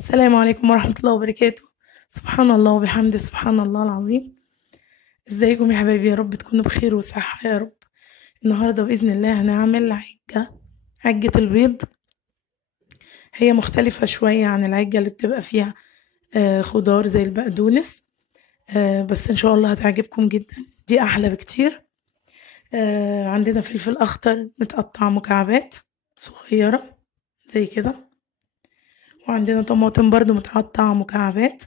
السلام عليكم ورحمة الله وبركاته. سبحان الله وبحمده، سبحان الله العظيم. ازيكم يا حبايبي؟ يا رب تكونوا بخير وصحة يا رب. النهاردة بإذن الله هنعمل عجة البيض. هي مختلفة شوية عن العجة اللي بتبقى فيها خضار زي البقدونس. بس إن شاء الله هتعجبكم جدا، دي أحلى بكتير. عندنا فلفل أخضر متقطع مكعبات صغيرة زي كده، وعندنا طماطم برضو متقطع مكعبات،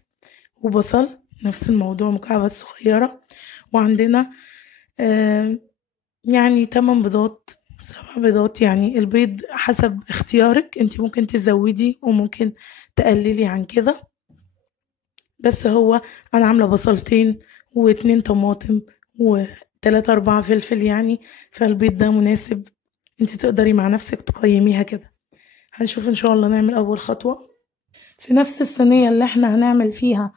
وبصل نفس الموضوع مكعبات صغيرة، وعندنا آه يعني 8 بيضات 7 بيضات. يعني البيض حسب اختيارك، انت ممكن تزودي وممكن تقللي عن كده. بس هو انا عاملة بصلتين واتنين طماطم وتلاتة اربعة فلفل يعني، فالبيض ده مناسب. انت تقدري مع نفسك تقيميها كده. هنشوف ان شاء الله نعمل اول خطوة في نفس الصينية اللي احنا هنعمل فيها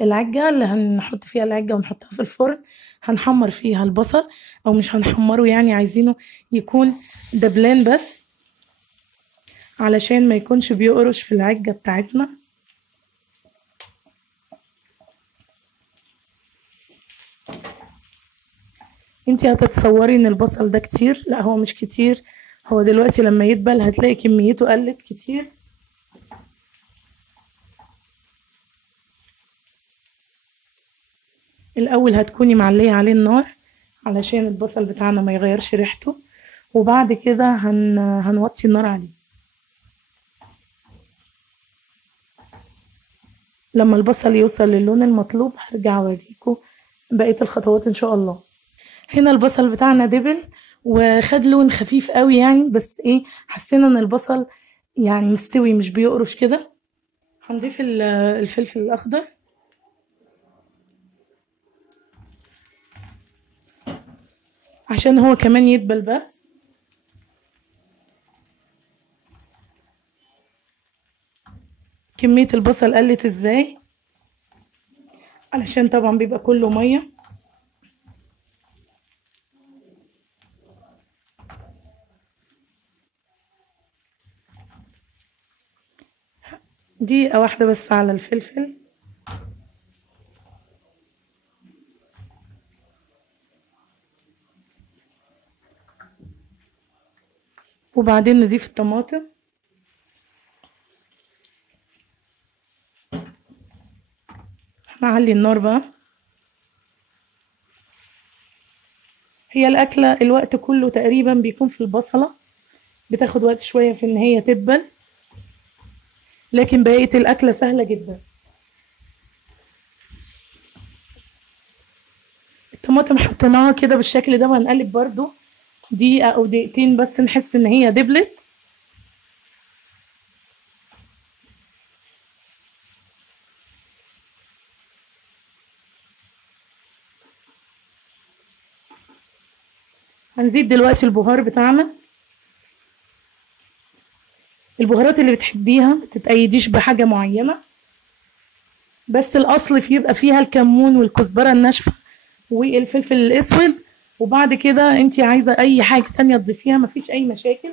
العجة، اللي هنحط فيها العجة ونحطها في الفرن. هنحمر فيها البصل، او مش هنحمره، يعني عايزينه يكون دبلان بس، علشان ما يكونش بيقرش في العجة بتاعتنا. انتي هتتصوري ان البصل ده كتير، لا هو مش كتير. هو دلوقتي لما يدبل هتلاقي كميته قلت كتير. الاول هتكوني معلية عليه النار علشان البصل بتاعنا ما يغيرش ريحته، وبعد كده هنوطي النار عليه. لما البصل يوصل للون المطلوب هرجع اوريكم بقية الخطوات ان شاء الله. هنا البصل بتاعنا دبل وخد لون خفيف قوي يعني، بس ايه، حسينا ان البصل يعني مستوي مش بيقرش كده. هنضيف الفلفل الاخضر، عشان هو كمان يدبل. بس كمية البصل قلت ازاي؟ علشان طبعا بيبقى كله مية. دقيقة واحدة بس على الفلفل. وبعدين نضيف الطماطم. نعلي النار بقى. هي الأكلة الوقت كله تقريبا بيكون في البصلة، بتاخد وقت شوية في إن هي تدبل، لكن بقية الأكلة سهلة جدا. الطماطم حطيناها كده بالشكل ده، وهنقلب برضو دقيقة أو دقيقتين بس نحس إن هي دبلت. هنزيد دلوقتي البهار بتاعنا. البهارات اللي بتحبيها متتقيديش بحاجة معينة، بس الأصل يبقى فيها الكمون والكزبرة الناشفة والفلفل الأسود. وبعد كده انتي عايزة أي حاجة تانية تضيفيها، مفيش أي مشاكل.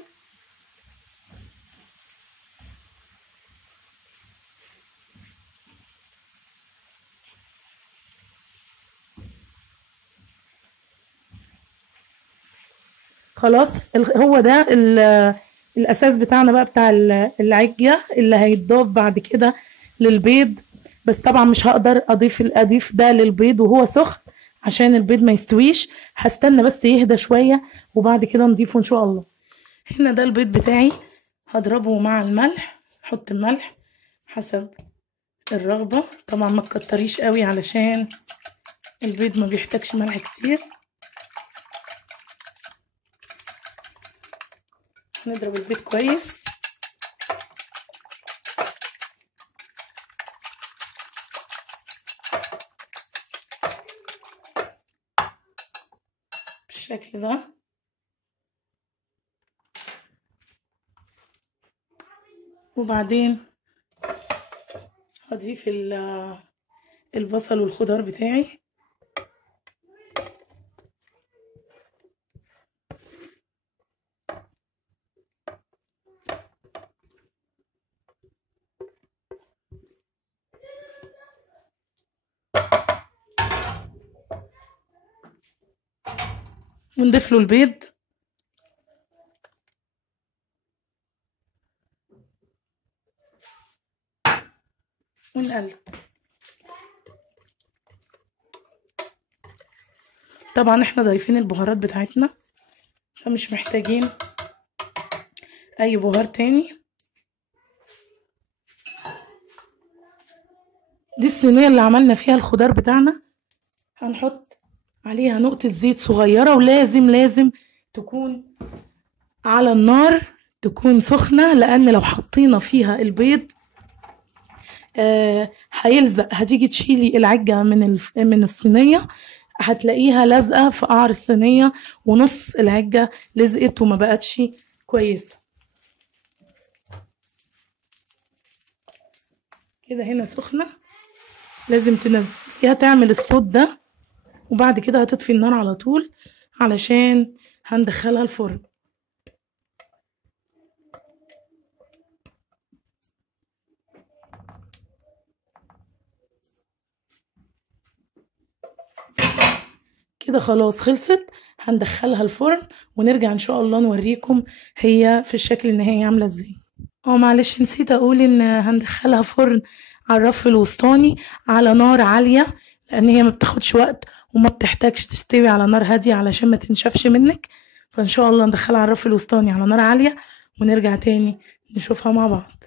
خلاص هو ده الاساس بتاعنا بقى، بتاع العجة اللي هيتضاف بعد كده للبيض. بس طبعا مش هقدر اضيف ده للبيض وهو سخن، عشان البيض ما يستويش. هستنى بس يهدى شوية وبعد كده نضيفه ان شاء الله. هنا ده البيض بتاعي، هضربه مع الملح. حط الملح حسب الرغبة، طبعا ما تكتريش قوي علشان البيض ما بيحتاجش ملح كتير. هنضرب البيض كويس. بالشكل ده. وبعدين هضيف البصل والخضار بتاعي. ونضيف له البيض ونقلب. طبعا احنا ضايفين البهارات بتاعتنا فمش محتاجين اي بهار تاني. دي الصينية اللي عملنا فيها الخضار بتاعنا، هنحط عليها نقطة زيت صغيرة، ولازم لازم تكون على النار، تكون سخنة، لأن لو حطينا فيها البيض هيلزق. هتيجي تشيلي العجة من الصينية هتلاقيها لازقة في قعر الصينية، ونص العجة لزقت وما بقتش كويسة. كده هنا سخنة، لازم تنزليها تعمل الصوت ده، وبعد كده هتطفي النار على طول علشان هندخلها الفرن. كده خلاص خلصت، هندخلها الفرن ونرجع ان شاء الله نوريكم هي في الشكل النهائي عامله ازاي. معلش نسيت اقول ان هندخلها فرن على الرف الوسطاني على نار عاليه، لان هي ما بتاخدش وقت وما بتحتاجش تستوي على نار هاديه علشان ما تنشفش منك. فان شاء الله ندخلها على الرف الوسطاني على نار عاليه ونرجع تاني نشوفها مع بعض.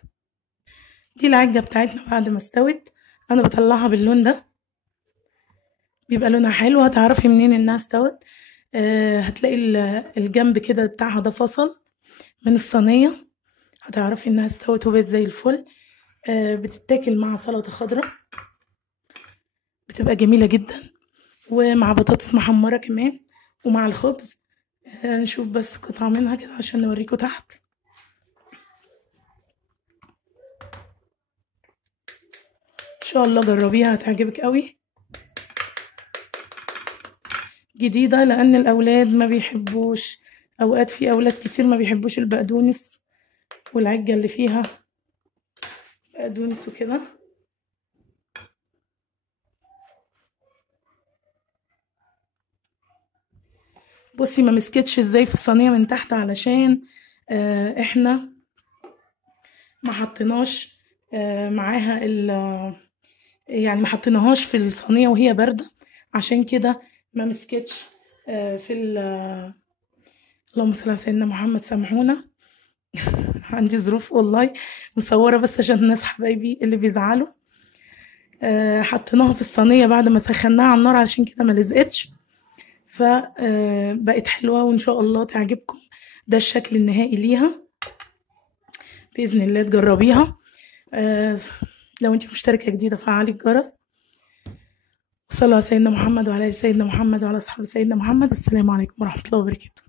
دي العجه بتاعتنا بعد ما استوت، انا بطلعها باللون ده، بيبقى لونها حلو. هتعرفي منين انها استوت؟ هتلاقي الجنب كده بتاعها ده فصل من الصينية، هتعرفي انها استوت وبقت زي الفل. بتتاكل مع سلطة خضراء بتبقى جميلة جدا، ومع بطاطس محمرة كمان، ومع الخبز. نشوف بس قطعة منها كده عشان نوريكم تحت. ان شاء الله جربيها هتعجبك قوي، جديدة، لأن الأولاد ما بيحبوش، أوقات في أولاد كتير ما بيحبوش البقدونس والعجة اللي فيها بقدونس وكده. بصي ما مسكتش ازاي في الصينية من تحت، علشان احنا ما حطيناش معاها يعني ما حطيناهاش في الصينية وهي باردة، عشان كده ما مسكتش في اللهم صل على سيدنا محمد. سامحونا عندي ظروف والله، مصورة بس عشان الناس حبايبي اللي بيزعلوا. حطيناها في الصينية بعد ما سخناها على النار، عشان كده ما لزقتش، فبقت حلوة وإن شاء الله تعجبكم. ده الشكل النهائي ليها، بإذن الله تجربيها. لو انت مشتركة جديدة فعلي الجرس، وصلوا على سيدنا محمد وعلى آل سيدنا محمد وعلى أصحاب سيدنا محمد. والسلام عليكم ورحمة الله وبركاته.